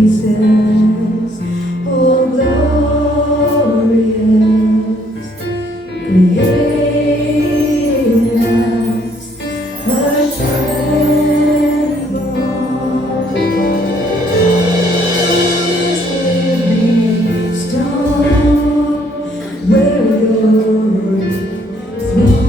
Jesus, oh glorious creators, assemble this living stone where your throne.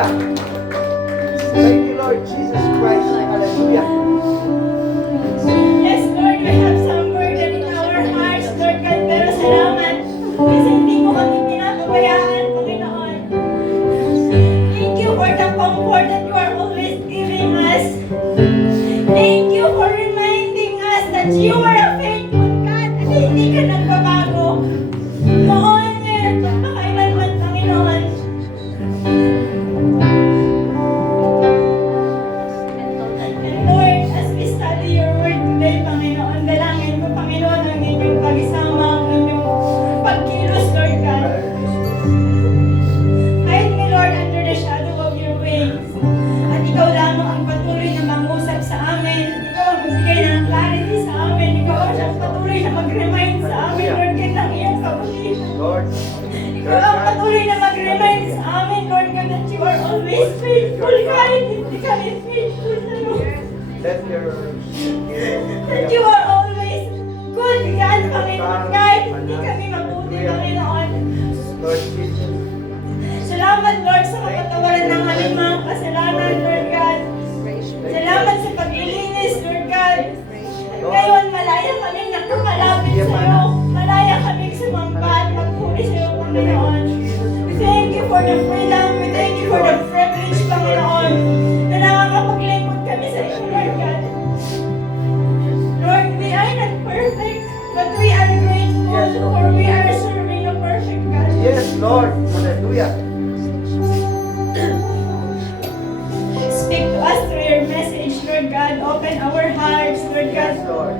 Hallelujah. Thank you, Lord Jesus Christ. Hallelujah. Yes, Lord, we have some burden in our hearts, Lord God, pero salamat. Kasi hindi mo kami pinapabayaan, Panginoon. Thank you for the comfort that you are always giving us. Thank you for reminding us that you are a faithful God at hindi ka nagbabago. Noon, ngayon, at makailanman, Panginoon. And Lord, as we study your word today, Panginoon, dalangin ko, Panginoon, ang inyong pagsama, ang inyong pagkilos, Lord God. Hide me, Lord, under the shadow of your wings. At ikaw lamang ang patuloy na mangusap sa amin. Ikaw ang magbigay ng clarity sa amin. Ikaw ang patuloy na mag-remind sa amin, Lord God, ng iyong kabutihan. Lord. Ikaw ang patuloy na mag-remind sa amin, Lord God, that you are always faithful kahit hindi kami faithful sa'yo. Let your That you are always good, God, Panginoon, kahit hindi kami mabuti, Panginoon. Lord Jesus. Salamat, Lord, sa kapatawaran ng aming mga kasalanan, Lord God. Salamat sa paglilinis, Lord God. At ngayon, malaya kami nakakalapit sa'yo. Malaya kami sumamba at magpuri sa'yo, Panginoon. We thank you for the freedom. We thank you for the privilege, Panginoon, na nakakapaglingkod kami sa iyo, Lord God. Lord, we are not perfect, but we are grateful for we are serving a perfect God. Yes, Lord. Hallelujah. Speak to us through your message, Lord God. Open our hearts, Lord God. Yes, Lord.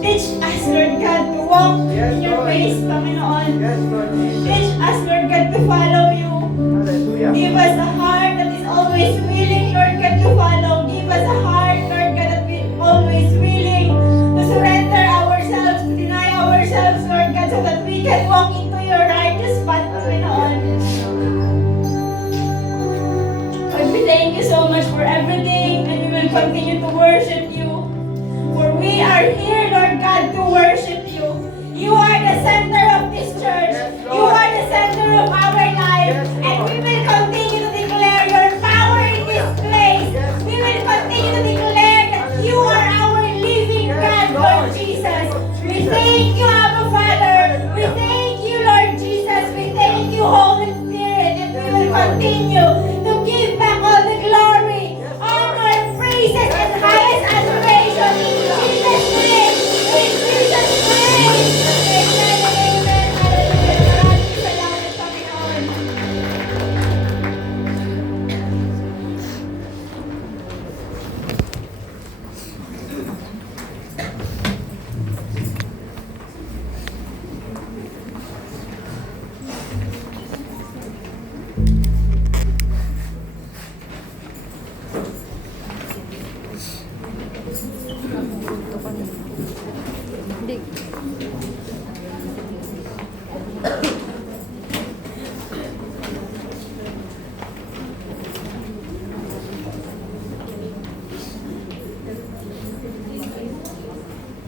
Teach us, Lord God, to walk Yes, in your Lord. ways, Panginoon. Yes, Lord Jesus. Teach us, Lord God, to follow you. Hallelujah. Give us a heart that is always willing, Lord God, to follow. Give us a heart, Lord God, that we always willing to surrender ourselves, to deny ourselves, Lord God, so that we can walk into your righteous path, Panginoon. Lord, we thank you so much for everything, and we will continue to worship you. For we are here, Lord God, to worship you. You are the center of this church. You are the center of our life. And we will continue to declare your power in this place. We will continue to declare that you are our living God, Lord Jesus. We thank you, Abba Father. We thank you, Lord Jesus. We thank you, Holy Spirit. And we will continue to give back all the glory, honor, praises, and highest adoration in Jesus' name. In Jesus' name. Amen and amen. Hallelujah. Maraming salamat, Panginoon.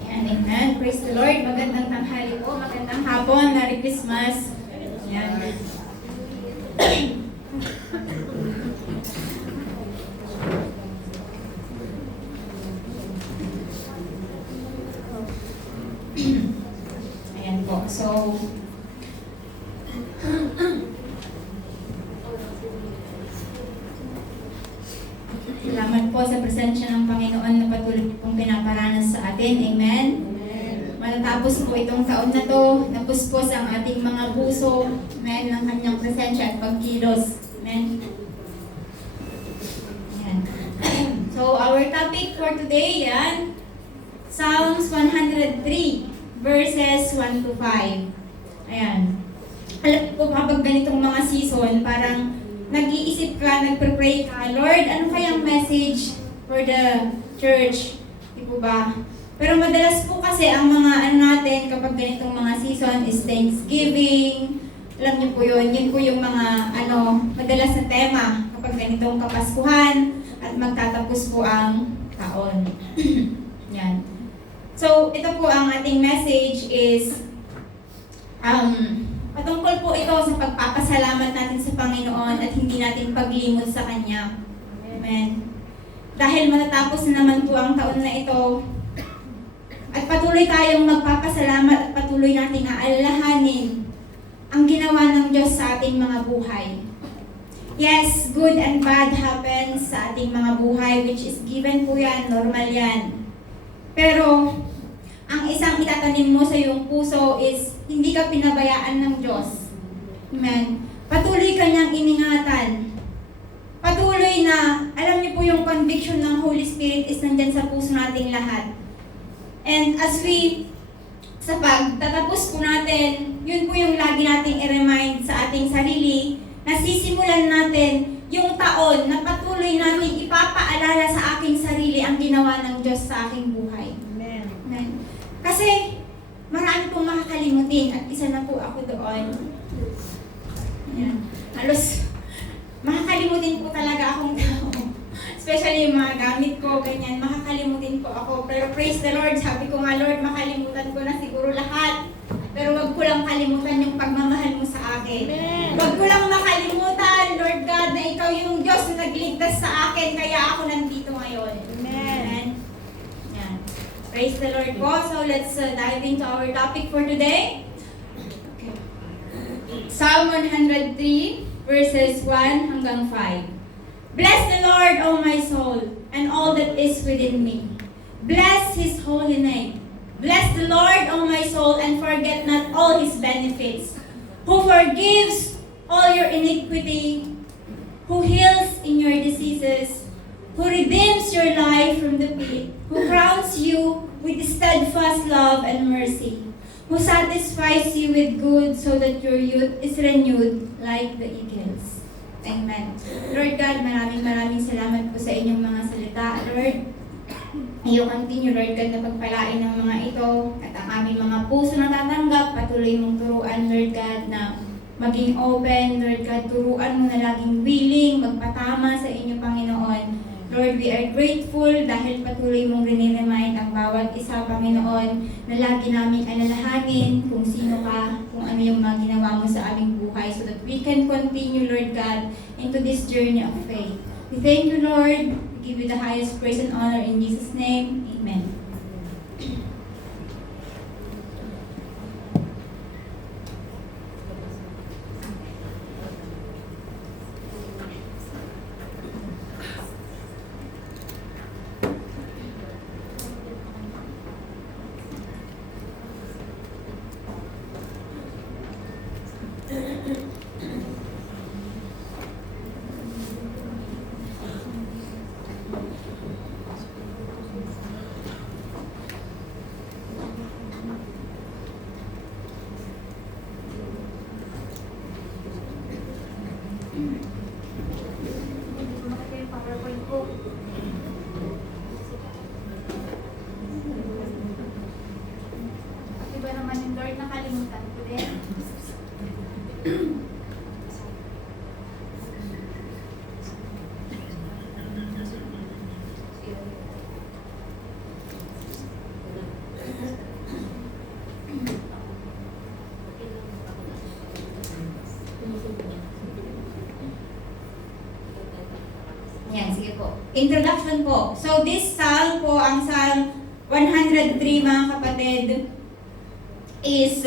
Ayan, amen. Praise the Lord. Magandang tanghali po. Magandang hapon. Merry Christmas. Ayan. Ayan po. So, salamat po sa presensya ng Panginoon na patuloy niyo pong pinaparanas sa atin. Amen. Matatapos po itong taon na to, napuspos ang ating mga puso, amen, ng kanyang presensya at pagkilos. Amen. Ayan. So, our topic for today, yan, Psalms 103, verses 1 to 5. Ayan. Alam ko kapag ganitong mga season, parang nag-iisip ka, nagpre-pray ka, Lord, ano kayang message for the church? Di po ba? Pero madalas po kasi ang mga ano natin kapag ganitong mga season is Thanksgiving. Alam niyo po yun po yung mga madalas na tema kapag ganitong Kapaskuhan at magtatapos po ang taon. Yan. So, ito po ang ating message is Patungkol po ito sa pagpapasalamat natin sa Panginoon at hindi natin paglimot sa Kanya. Amen. Dahil matatapos na naman po ang taon na ito, at patuloy tayong magpapasalamat at patuloy nating aalalahanin ang ginawa ng Diyos sa ating mga buhay. Yes, good and bad happens sa ating mga buhay, which is given po yan, normal yan. Pero, ang isang itatanim mo sa iyong puso is hindi ka pinabayaan ng Diyos. Amen. Patuloy ka niyang iningatan. Patuloy na, alam niyo po yung conviction ng Holy Spirit is nandyan sa puso nating lahat. And as we, sa pagtatapos po natin, yun po yung lagi nating i-remind sa ating sarili, na sisimulan natin yung taon na patuloy natin ipapaalala sa aking sarili ang ginawa ng Diyos sa aking buhay. Amen. Amen. Kasi marami pong makakalimutin at isa na po ako doon. Ayan. Halos makakalimutin po talaga akong tao. Especially yung mga gamit ko, ganyan, makakalimutin po ako. Pero praise the Lord, sabi ko nga, Lord, makalimutan ko na siguro lahat. Pero wag ko lang kalimutan yung pagmamahal mo sa akin. Amen. Wag ko lang makalimutan, Lord God, na ikaw yung Diyos na nagligtas sa akin, kaya ako nandito ngayon. Amen. Yan. Praise the Lord po. So let's dive into our topic for today. Okay. Psalm 103 verses 1 hanggang 5. Bless the Lord, O my soul, and all that is within me. Bless His holy name. Bless the Lord, O my soul, and forget not all His benefits, who forgives all your iniquity, who heals in your diseases, who redeems your life from the pit, who crowns you with steadfast love and mercy, who satisfies you with good so that your youth is renewed like the eagles. Amen. Lord God, maraming salamat po sa inyong mga salita, Lord. Iyo continue, Lord God, na pagpalain ng mga ito at ang aming mga puso na tatanggap, patuloy mong turuan, Lord God, na maging open, Lord God, turuan mo na laging willing, magpatama sa inyo, Panginoon. Lord, we are grateful dahil patuloy mong riniremind ang bawat isa, Panginoon, na lagi namin alalahanin kung sino ka, kung ano yung mga ginawa mo sa aming buhay so that we can continue, Lord God, into this journey of faith. We thank you, Lord. We give you the highest praise and honor in Jesus' name. Amen. Diba naman yung Lord, nakalimutan ko din. Yan, sige po. Introduction po. So this psalm po, ang Psalm 103 mga kapatid, is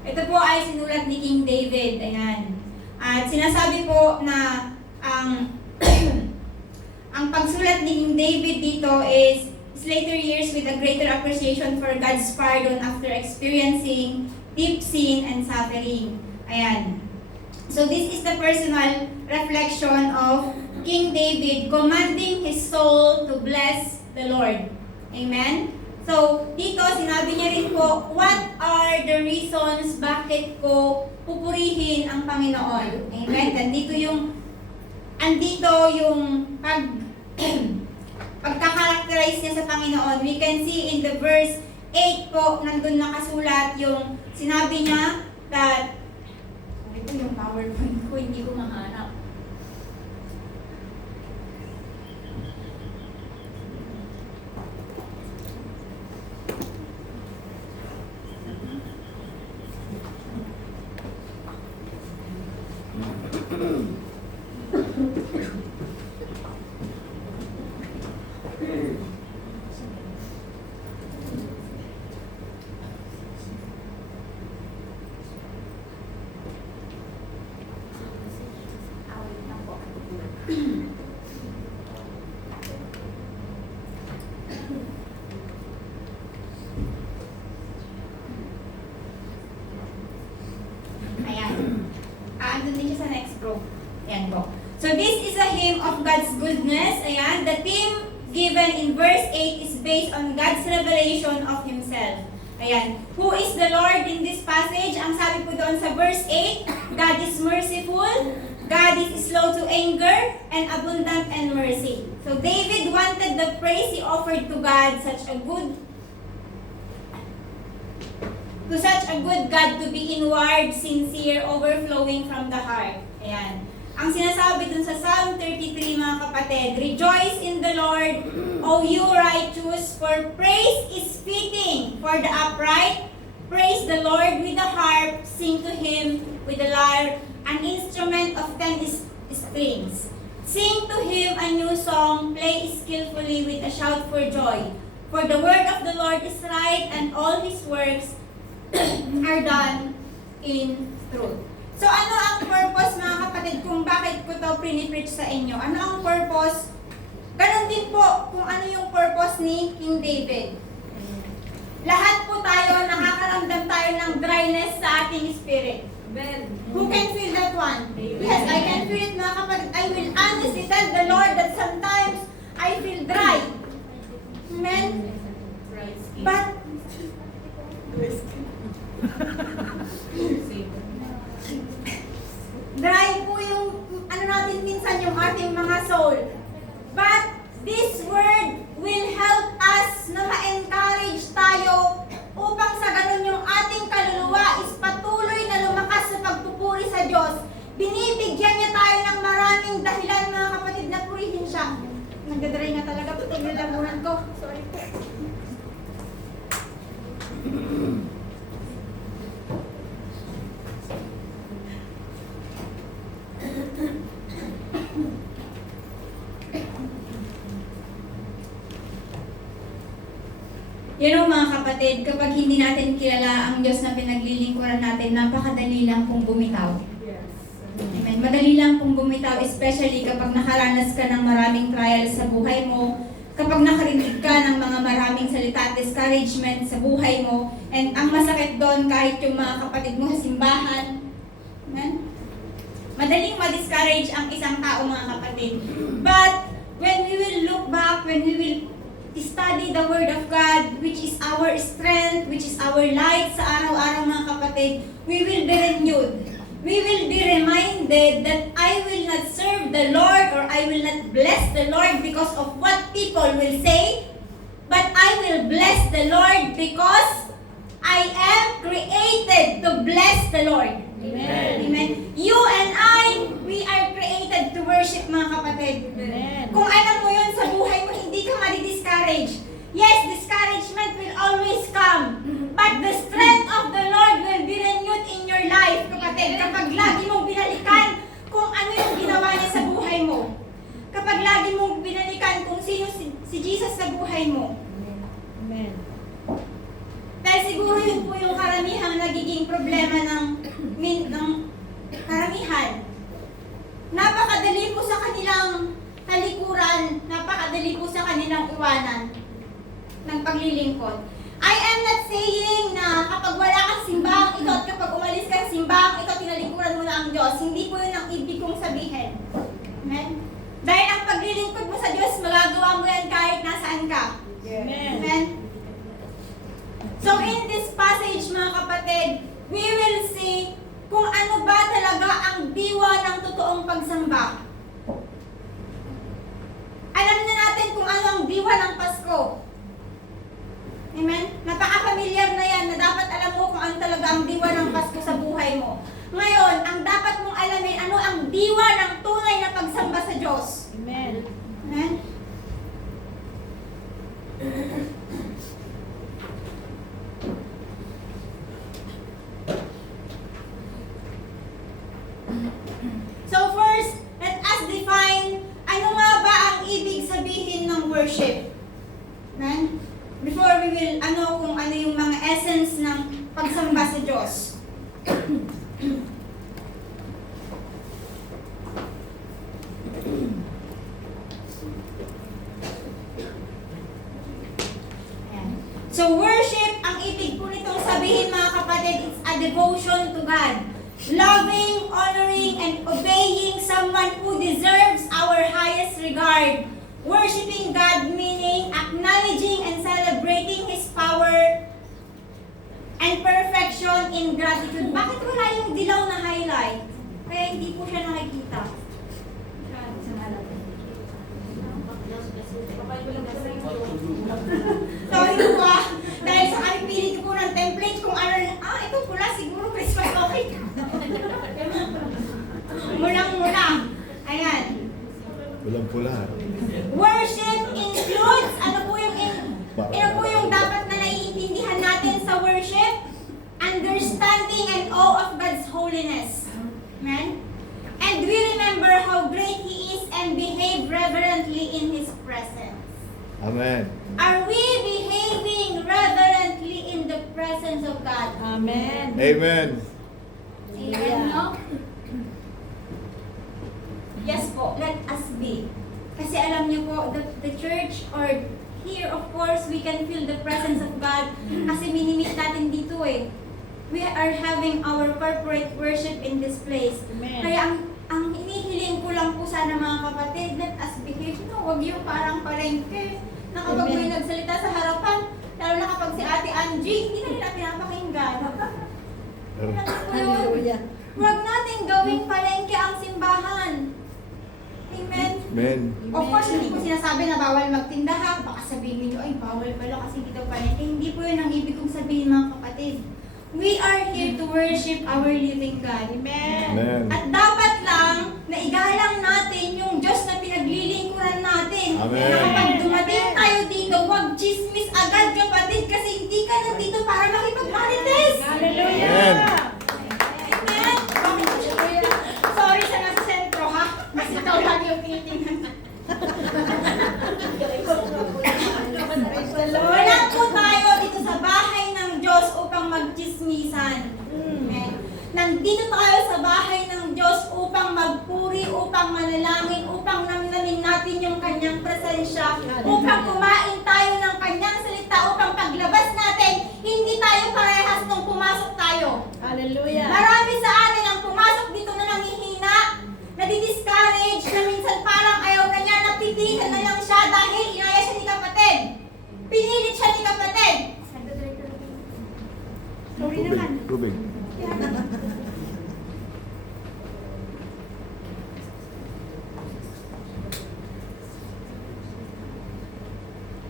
ito po ay sinulat ni King David. Ayan. At sinasabi po na ang ang pagsulat ni King David dito is his later years with a greater appreciation for God's pardon after experiencing deep sin and suffering. Ayan. So this is the personal reflection of King David commanding his soul to bless the Lord. Amen? So, dito sinabi niya rin po, what are the reasons bakit ko pupurihin ang Panginoon? Amen? Andito yung pagkakarakterize niya sa Panginoon. We can see in the verse 8 po, nandun nakasulat yung sinabi niya that, ito yung PowerPoint ko, hindi ko mahanap. Ayan. Andun din siya sa next group. Ayan po. So this is a hymn of God's goodness. Ayan. The theme given in verse 8 is based on God's revelation of Himself. Ayan. Who is the Lord in this passage? Ang sabi po doon sa verse 8, God is merciful, God is slow to anger, and abundant in mercy. So David wanted the praise he offered to God, such a good God to be inward, sincere, overflowing from the heart. Ayan. Ang sinasabi dun sa Psalm 33, mga kapatid, rejoice in the Lord, O you righteous, for praise is fitting for the upright. Praise the Lord with the harp, sing to Him with the lyre, an instrument of 10 strings. Sing to Him a new song, play skillfully with a shout for joy. For the word of the Lord is right, and all His works are done in truth. So ano ang purpose, mga kapatid, kung bakit ko to pinipreach sa inyo? Ano ang purpose? Ganon din po kung ano yung purpose ni King David. Lahat po tayo, nakakaramdam tayo ng dryness sa ating spirit. Who can feel that one? Yes, I can feel it, mga kapatid. I will honestly tell the Lord that sometimes I feel dry. Amen? But dry po yung ano natin minsan yung ating mga soul. But this word will help us na ma-encourage tayo upang sa ganun yung ating kaluluwa is patuloy na lumakas sa pagpupuri sa Diyos. Binibigyan niya tayo ng maraming dahilan, mga kapatid, na purihin siya. Nagdadry nga talaga po yung lamunan ko. Sorry po. You know, mga kapatid, kapag hindi natin kilala ang Diyos na pinaglilingkuran natin, napakadali lang pong bumitaw. Amen. Madali lang pong bumitaw, especially kapag nakaranas ka ng maraming trials sa buhay mo, kapag nakarinig ka ng mga maraming salita at discouragement sa buhay mo, and ang masakit doon, kahit yung mga kapatid mo sa simbahan, amen? Madaling ma-discourage ang isang tao, mga kapatid. But, when we will look back, when we will study the Word of God, which is our strength, which is our light sa araw-araw, mga kapatid, we will be renewed. We will be reminded that I will not serve the Lord or I will not bless the Lord because of what people will say, but I will bless the Lord because I am created to bless the Lord. Amen. Amen. You and I, we are created to worship, mga kapatid. Amen. Kung alam mo yun sa buhay mo, hindi ka madi-discourage. Yes, discouragement will always come. But the strength of the Lord will be renewed in your life, kapatid. Kapag lagi mong binalikan kung ano yung ginawa niya sa buhay mo. Kapag lagi mong binalikan kung sino si Jesus sa buhay mo. Amen. Dahil siguro yun po yung karamihang nagiging problema ng karamihan. Napakadali po sa kanilang talikuran, napakadali po sa kanilang iwanan ng paglilingkod. I am not saying na kapag wala kang simbahang ito at kapag umalis kang simbahang ito, tinalikuran mo na ang Diyos. Hindi po yun ang ibig kong sabihin. Amen? Dahil ang paglilingkod mo sa Diyos, magagawa mo yan kahit nasaan ka. Amen. Amen? So in this passage, mga kapatid, we will see kung ano ba talaga ang diwa ng totoong pagsamba. Alam na natin kung ano ang diwa ng Pasko. Amen? Napaka-familiar na yan na dapat alam mo kung ano talaga ang diwa ng Pasko sa buhay mo. Ngayon, ang dapat mong alamin, ano ang diwa ng tunay na pagsamba sa Diyos. Amen. Amen? So first, let us define ano nga ba ang ibig sabihin ng worship. Amen? Before we will kung ano yung mga essence ng pagsamba sa Diyos. Ayan. So worship, ang ibig po nitong sabihin mga kapatid, it's a devotion to God. Loving, honoring, and obeying someone who deserves our highest regard. Worshiping God meaning acknowledging and celebrating His power and perfection in gratitude. Bakit wala yung dilaw na highlight? Kaya hindi po siya nakikita. Sorry po ah. Dahil sa kami pili ko po ng template kung ano, ito pula siguro Christmas okay. Mulang-mula. Ayan. Walang pula. Worship includes, ano po yung dapat na naiintindihan natin sa worship? Understanding and awe of God's holiness. Amen? And we remember how great He is and behave reverently in His presence. Amen. Are we behaving reverently in the presence of God? Amen. Amen. Amen, no? Yes po, let us be. Kasi alam niyo po, the church or here, of course, we can feel the presence of God kasi minimit natin dito eh. We are having our corporate worship in this place. Amen. Kaya ang hinihiling ko lang po sana mga kapatid, let us behave. No, wag yung parang palengke na kapag may Amen. nagsalita sa harapan, lalo na kapag si Ate Angie, hindi na nila pinapakinggan. Ano po yun? Hallelujah. Huwag natin gawing palengke ang simbahan. Amen? Amen. Of course, hindi po sinasabi na bawal magtinda ha. Baka sabihin niyo, ay bawal pala kasi hindi daw palengke. Hindi po yun ang ibig kong sabihin mga kapatid. We are here to worship our living God. Amen. Amen. At dapat lang na igalang natin yung Diyos na pinaglilingkuran natin. Amen. Na kapag dumating tayo dito, huwag chismis agad kapatid kasi hindi ka nandito para makipag-marites. Hallelujah. Amen. Amen? Sorry sa nasa sentro ha. Kasi ikaw lagi yung tinitingnan. Praise the Lord. Wala po tayo dito sa bahay ng Diyos upang magchismisan. Amen. Nandito tayo sa bahay ng Diyos upang magpuri, upang manalangin, upang namnamin natin yung kanyang presensya, upang kumain tayo ng kanyang salita, upang paglabas natin, hindi tayo parehas nung pumasok tayo. Hallelujah. Marami sa atin ang pumasok dito na nanghihina, nadi-discourage, na minsan parang ayaw na niya, napipilitan na lang siya dahil inaya siya ni kapatid. Pinilit siya ni kapatid. Sorry Tubig. naman. Tubig.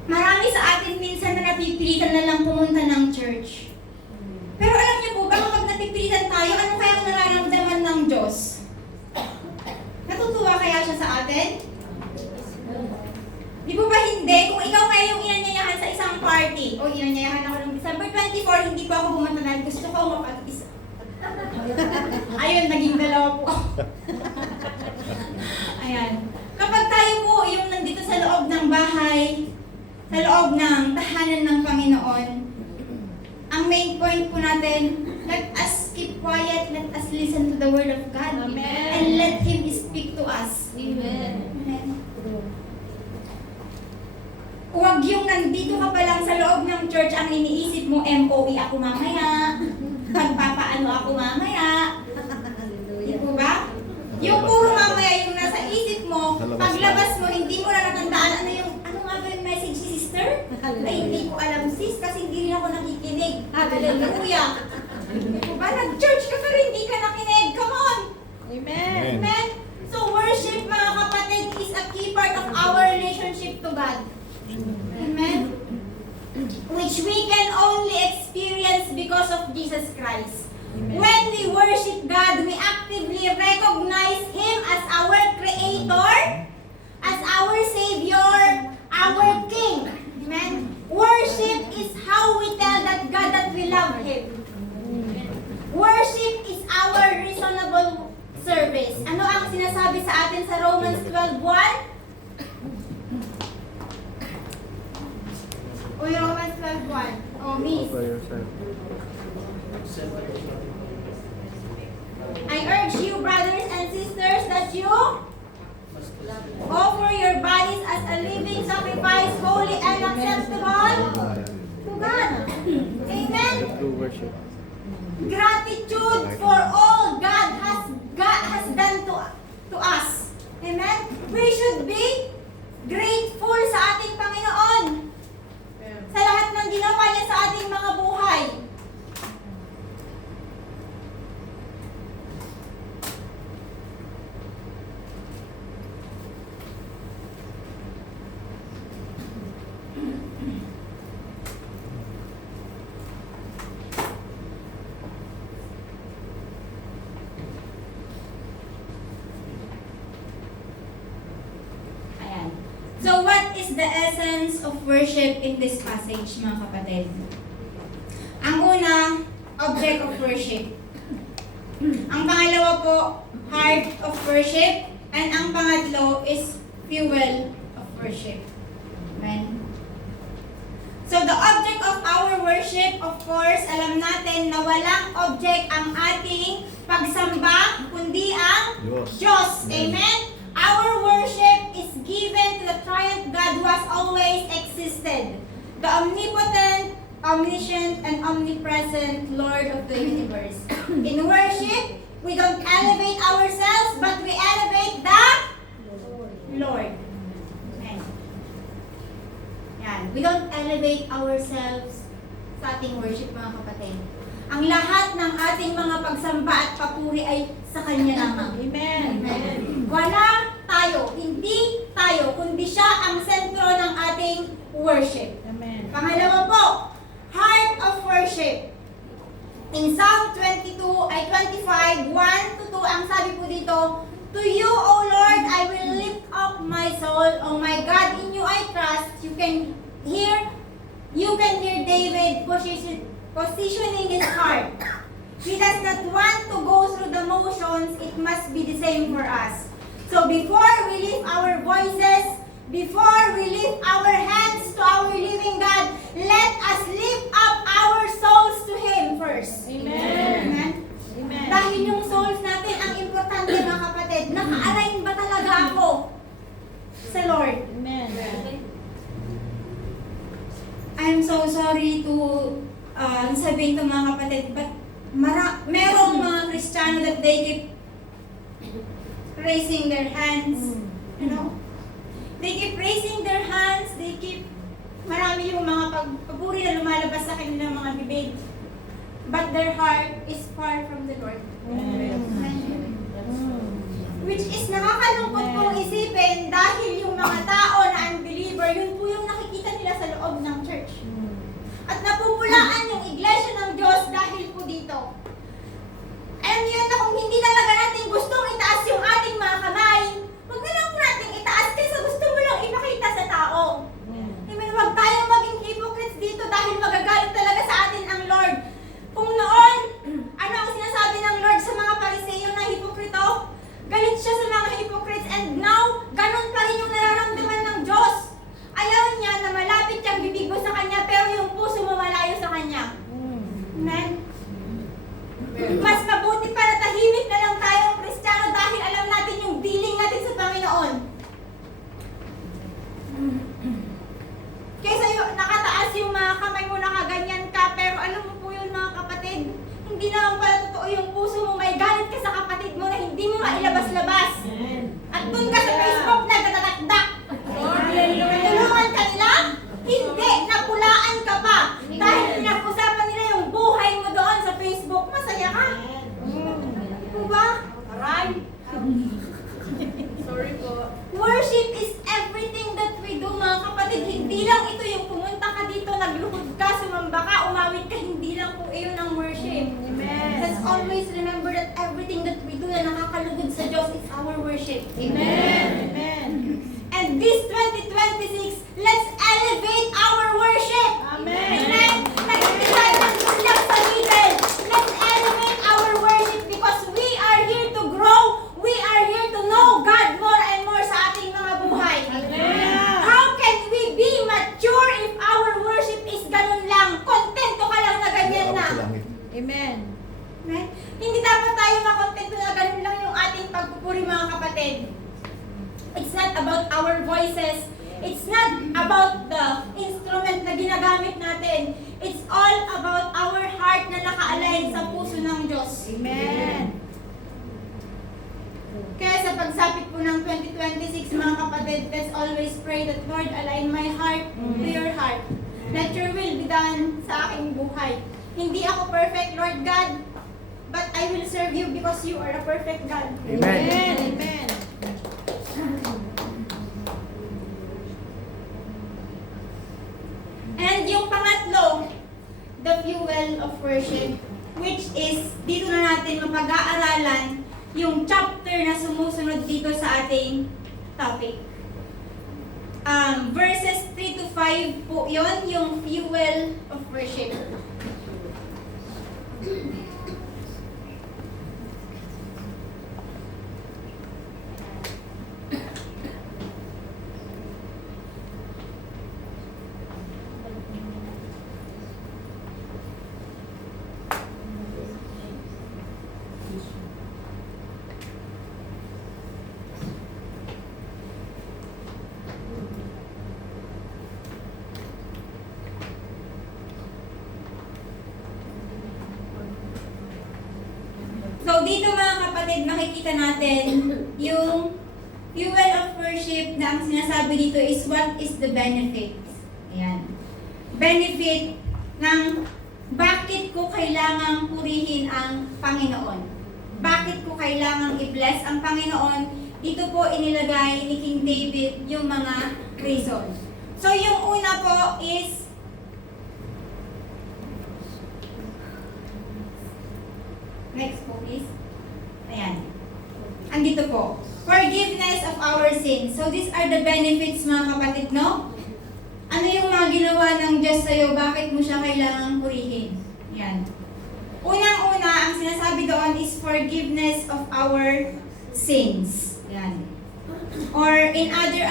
Marami sa atin minsan na napipilitan na lang pumunta ng church. Pero alam niyo po ba, kapag napipilitan tayo, ano kaya ang nararamdaman ng Diyos? Natutuwa kaya siya sa atin? Di po ba hindi? Kung ikaw kaya yung inanyayahan sa isang party, o inanyayahan ako ng December 24, hindi po ako pumunta dahil gusto ko mapag-isa. Ayun, naging dalawa po ako. Ayan. Kapag tayo po yung nandito sa loob ng bahay, sa loob ng tahanan ng Panginoon, ang main point po natin, let us keep quiet, let us listen to the Word of God, Amen. and let Him speak to us. Amen. Amen. Huwag yung nandito ka pa lang sa loob ng church ang iniisip mo, MOE ako mamaya, magpapaano ako mamaya. Di po ba? Yung puro mamaya yung nasa isip mo, paglabas mo, hindi mo na natandaan ano nga ba yung message ni sister? Ay, hindi ko alam sis, kasi hindi rin ako nakikinig. Hallelujah. Di po ba? Nag-church ka pero hindi ka nakinig. Come on! Amen. Amen? So worship mga kapatid is a key part of our relationship to God. Amen? Which we can only experience because of Jesus Christ. When we worship God, we actively recognize Him as our Creator, as our Savior, our King. Amen? Worship is how we tell that God that we love Him. Worship is our reasonable service. sinasabi sa atin sa Romans 12:1? O yung Romans 12:1? O, miss. I urge you, brothers and sisters, that you offer your bodies as a living sacrifice, holy and acceptable to God. Amen. Gratitude for all God has done to us. Amen. We should be grateful sa ating Panginoon sa lahat ng ginawa niya sa ating mga buhay. Ayan. So what is the essence of worship in this passage, mga kapatid? Ang una, object of worship. Ang pangalawa po, heart of worship. And ang pangatlo is fuel of worship. Amen? So the object of our worship, of course, alam natin na walang object ang ating pagsamba, kundi ang Diyos. Diyos. Amen? Our worship is given to the triune God who has always existed. The omnipotent, omniscient, and omnipresent Lord of the universe. In worship, we don't elevate ourselves, but we elevate the Lord. Amen. Yan. We don't elevate ourselves sa ating worship, mga kapatid. Ang lahat ng ating mga pagsamba at papuri ay sa Kanya lamang. Amen. Amen. Wala tayo, hindi tayo, kundi siya ang sentro ng ating worship. Amen. Pangalawa po, heart of worship. In Psalm 25, 1-2, ang sabi po dito, to you, O Lord, I will lift up my soul. Oh my God, in you I trust. You can hear David positioning his heart. He does not want to go through the motions. It must be the same for us. So before we lift our voices, before we lift our hands to our living God, let us lift up our souls to Him first. Amen. Amen. Amen. Dahil yung souls natin ang importante, mga kapatid. Naka-align ba talaga ako sa Lord? Amen. I'm so sorry to sabihin to mga kapatid, but merong mga Kristiyano that they keep raising their hands. You know? They keep raising their hands, they keep, marami yung mga pagpuri na lumalabas sa kanilang mga bibig. But their heart is far from the Lord. Which is nakakalungkot pong isipin dahil yung mga tao na unbeliever, yun po yung nakikita nila sa loob ng church. At napupulaan yung iglesia ng Diyos dahil po dito. Alam niyo na kung hindi talaga natin gustong itaas yung ating mga kamay, huwag na lang po natin itaas kaysa gusto mo lang ipakita sa tao. Amen. Huwag tayong maging hypocrites dito dahil magagalit talaga sa atin ang Lord. Kung noon, ano ang sinasabi ng Lord sa mga Pariseyo na hipokrito? Galit siya sa mga hypocrites, and now, ganun pa rin yung nararamdaman ng Diyos. Ayaw niya na malapit yung bibig mo sa Kanya, pero yung puso mo malayo sa Kanya. Amen? Mas mabuti para tahimik na lang tayo Kristiyano dahil alam natin yung dealing natin sa Panginoon. Kaysa yung nakataas yung mga kamay mo, nakaganyan ka, pero alam mo po yun mga kapatid, hindi naman pala totoo yung puso mo, may galit ka sa kapatid mo na hindi mo mailabas-labas. At dun ka sa Facebook nagdadakdak. Tulungan ka nila? Hindi, napulaan ka pa. Dahil pinag-usapan nila yung buhay mo doon sa Facebook, masaya ka. Diba? Aray. Sorry po. Worship is everything that we do, mga kapatid. Hindi lang ito yung pumunta ka dito, nagluhod ka, sumamba ka, umawit ka, hindi lang po iyon ang worship. Amen. Let's always remember that everything that we do na nakakalugod sa Diyos is our worship. Amen. Amen. And this 2026, let's elevate our worship. Amen. Amen. Nag-decide ng tulak sa middle. Let's elevate our worship because we are here to grow. We are here to kapatid, it's not about our voices. It's not about the instrument na ginagamit natin. It's all about our heart na naka-align sa puso ng Diyos. Amen. Kaya sa pagsapit po ng 2026, mga kapatid, let's always pray that, Lord, align my heart to your heart. Let your will be done sa aking buhay. Hindi ako perfect, Lord God, but I will serve you because you are a perfect God. Amen. Amen. And yung pangatlo, the fuel of worship, which is, dito na natin mapag-aaralan yung chapter na sumusunod dito sa ating topic. Verses 3 to 5 po yon, yung fuel of worship. So dito mga kapatid, makikita natin yung fuel of worship na ang sinasabi dito is what is the benefits. Ayan. Benefit ng bakit ko kailangang purihin ang Panginoon. Bakit ko kailangang i-bless ang Panginoon. Dito po inilagay ni King David yung mga reason. So yung una po is next po please. Ayan. Andito po. Forgiveness of our sins. So these are the benefits mga kapatid, no? Ano yung mga ginawa ng Diyos sa'yo? Bakit mo siya kailangang purihin? Yan. Unang-una, ang sinasabi doon is forgiveness of our sins. Yan. Or in other,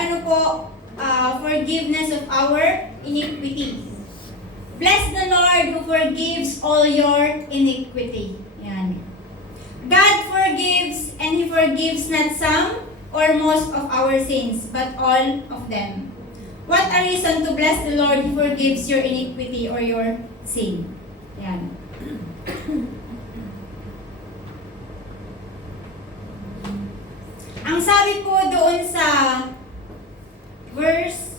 forgiveness of our iniquity. Bless the Lord who forgives all your iniquity. Yan. God forgives, and He forgives not some or most of our sins, but all of them. What a reason to bless the Lord who forgives your iniquity or your sin. Yan. Ang sabi po doon sa verse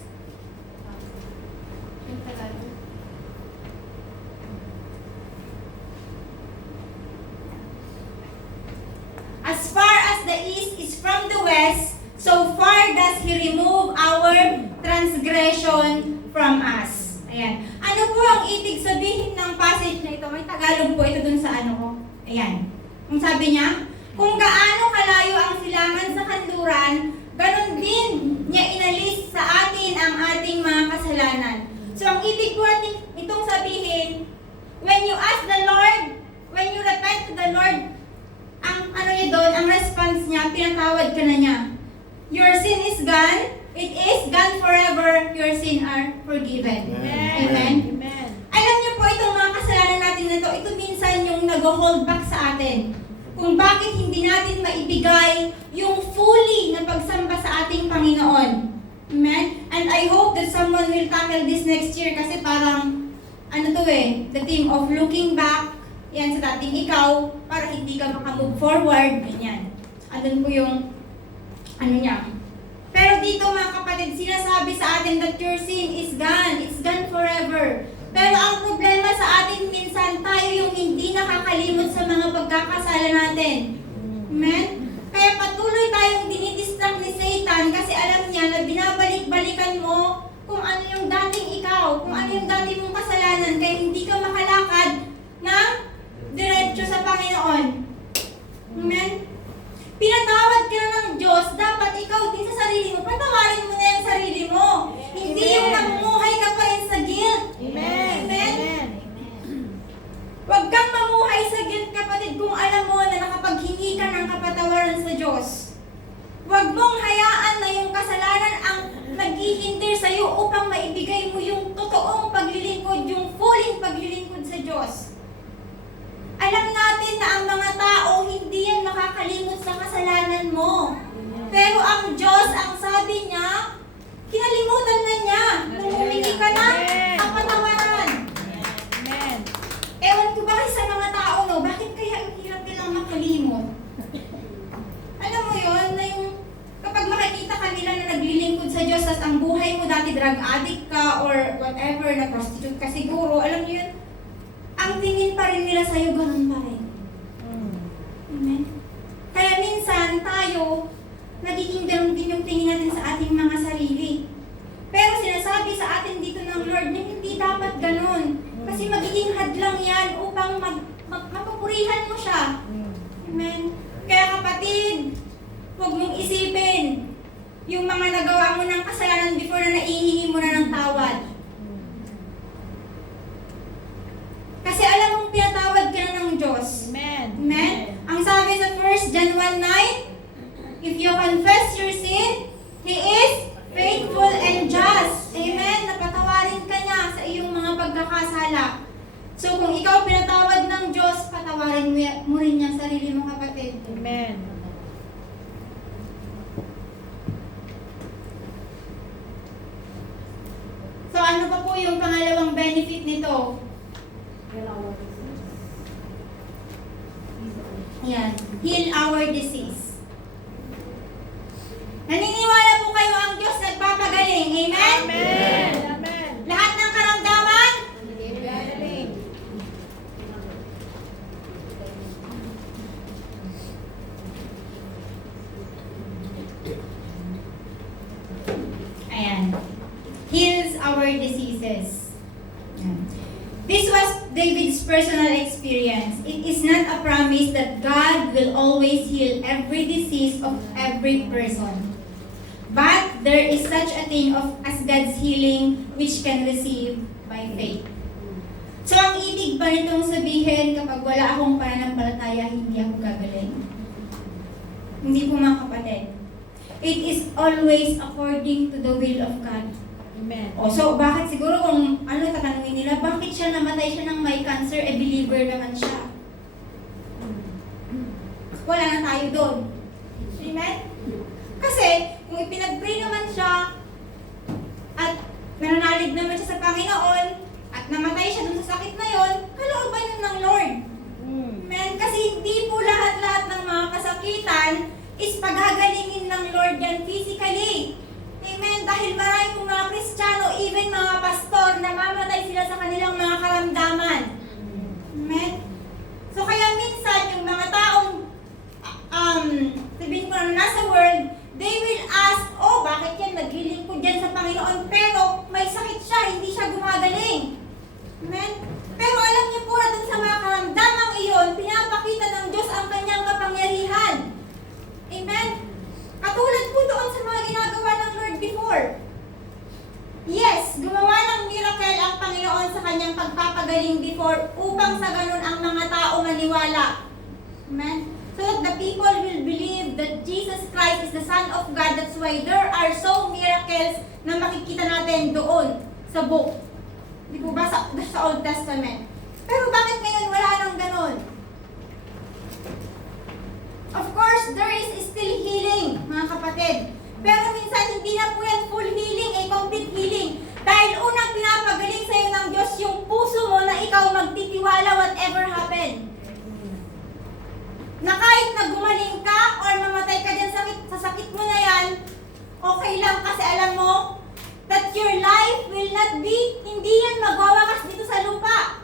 as far as the east is from the west, so far does He remove our transgression from us. Ayan. Ano po ang ibig sabihin ng passage na ito? May Tagalog po ito dun sa ano ko. Ayan. Ang sabi niya, kung gaano kalayo ang silangan sa kanluran, ganun din niya inalis sa atin ang ating mga kasalanan. So ang ibig po natin itong sabihin, when you ask the Lord, when you repent to the Lord, ang ano niya doon, ang response niya, pinatawad ka na niya. Your sin is gone. It is gone forever. Your sin are forgiven. Amen. Amen. Alam niyo po itong mga kasalanan natin na ito minsan yung nag-hold back sa atin. Kung bakit hindi natin maibigay yung fully na pagsamba sa ating Panginoon. Amen? And I hope that someone will tackle this next year kasi parang, the theme of looking back, yan sa dating ikaw, para hindi ka makamove forward, ganyan. Andun po yung, niya. Pero dito mga kapatid, sinasabi sa atin that your sin is gone. It's gone forever. Pero ang problema sa atin, minsan tayo yung hindi nakakalimot sa mga pagkakasala natin. Amen? Kaya patuloy tayong dinidistract ni Satan kasi alam niya na binabalik-balikan mo kung ano yung dating ikaw, kung ano yung dating mong kasalanan, kaya hindi ka makalakad ng diretso sa Panginoon. Amen? Pinatawad ka na ng Diyos, dapat ikaw din sa sarili mo, patawarin mo na yung sarili mo. Hindi yung namumuhay ka pa rin sa guilt. Amen. Amen? Amen. Huwag kang mamuhay sa guilt, kapatid, kung alam mo na nakapaghingi ka ng kapatawaran sa Diyos. Huwag mong hayaan na yung kasalanan ang naghihindir sa iyo upang maibigay mo yung totoong paglilingkod, yung fulling paglilingkod sa Diyos. Alam natin na ang mga tao hindi yan makakalimot sa kasalanan mo. ang buhay mo dati drug addict ka or whatever, na prostitute ka siguro, alam niyo yun, ang tingin pa rin nila sa'yo, ganun pa rin. Amen? Kaya minsan tayo, nagiging ganun din yung tingin natin sa ating mga sarili. Pero sinasabi sa atin dito ng Lord na hindi dapat ganun. Kasi magiging hadlang yan upang mapupurihan mo siya. Amen? Kaya kapatid, huwag mong isipin yung mga nagawa mo ng kasalanan before na naihingi mo na ng tawad. Kasi alam mong pinatawad ka na ng Diyos. Amen. Amen? Ang sabi sa 1 John 1:9, if you confess your sin, He is faithful and just. Amen? Napatawarin ka niya sa iyong mga pagkakasala. So kung ikaw pinatawad ng Diyos, patawarin mo rin niya sarili mo, kapatid. Amen. So ano pa po yung pangalawang benefit nito? Yan. Heal our disease. Naniniwala po kayo ang Diyos nagpapagaling. Amen? Amen. Amen. Lahat ng karamdaman, Galing. ayan, heals our diseases. Yan. This was David's personal experience. It is not a promise that God will always heal every disease of every person. But there is such a thing as God's healing which can receive by faith. So ang ibig ba nitong sabihin, kapag wala akong pananampalataya, hindi ako gagaling? Hindi po, mga kapatid. It is always according to the will of God. Amen. O, so bakit siguro kung ano tatanungin nila, bakit siya namatay siya ng may cancer, believer naman siya? Wala na tayo doon. Amen? Kasi, kung ipinag-pray naman siya, at nananalig naman siya sa Panginoon, at namatay siya dun sa sakit na yon, kalooban yun ng Lord. Amen? Kasi hindi po lahat-lahat ng mga kasakitan is paghagalingin ng Lord yan physically. Amen? Dahil marami pong mga Kristiyano, even mga pastor, namamatay sila sa kanilang mga karamdaman. Amen? So kaya minsan, yung mga taong, sabihin ko na nasa world, they will ask, oh, bakit yan naglilingkod dyan sa Panginoon, pero may sakit siya, hindi siya gumagaling. Amen? Pero alam niyo po na dun sa mga karamdamang iyon, pinapakita ng Diyos ang kanyang kapangyarihan. Amen? Katulad po doon sa mga ginagawa ng Lord before. Yes, gumawa ng miracle ang Panginoon sa kanyang pagpapagaling before upang sa ganun ang mga tao maniwala. Amen? So that the people will believe that Jesus Christ is the Son of God. That's why there are so miracles na makikita natin doon sa book. Di po ba sa Old Testament? Pero bakit ngayon wala nang ganun? Of course, there is still healing, mga kapatid. Pero minsan hindi na po yan full healing, complete healing. Dahil unang pinapagaling sa'yo ng Diyos yung puso mo na ikaw magtitiwala whatever happen. Na kahit na gumaling ka or mamatay ka dyan sa sakit mo na yan, okay lang kasi alam mo that your life will not be, hindi yan magwawakas dito sa lupa.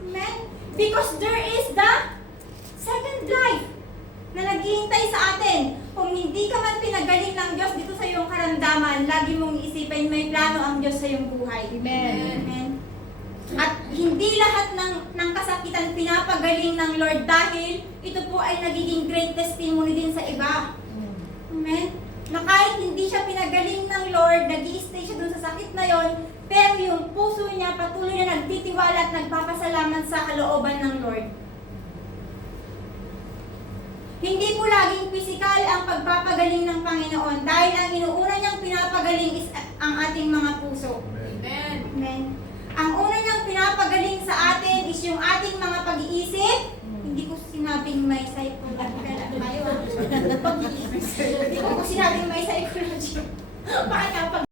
Amen? Because there is the second life na naghihintay sa atin. Kung hindi ka man pinagaling ng Diyos dito sa iyong karamdaman, lagi mong isipin may plano ang Diyos sa iyong buhay. Amen. Amen. At hindi lahat ng kasakitan pinapagaling ng Lord dahil ito po ay nagiging great testimony din sa iba. Amen. Na kahit hindi siya pinagaling ng Lord, nag-i-stay siya dun sa sakit na yon, pero yung puso niya patuloy na nagtitiwala at nagpapasalamat sa kalooban ng Lord. Hindi po laging pisikal ang pagpapagaling ng Panginoon dahil ang inuuna niyang pinapagaling is ang ating mga puso. Amen. Amen. Ang una niyang pinapagaling sa atin is yung ating mga pag-iisip. Hindi ko sinabing may psychological tayo. Hindi ko sinabing may psychology. Bakit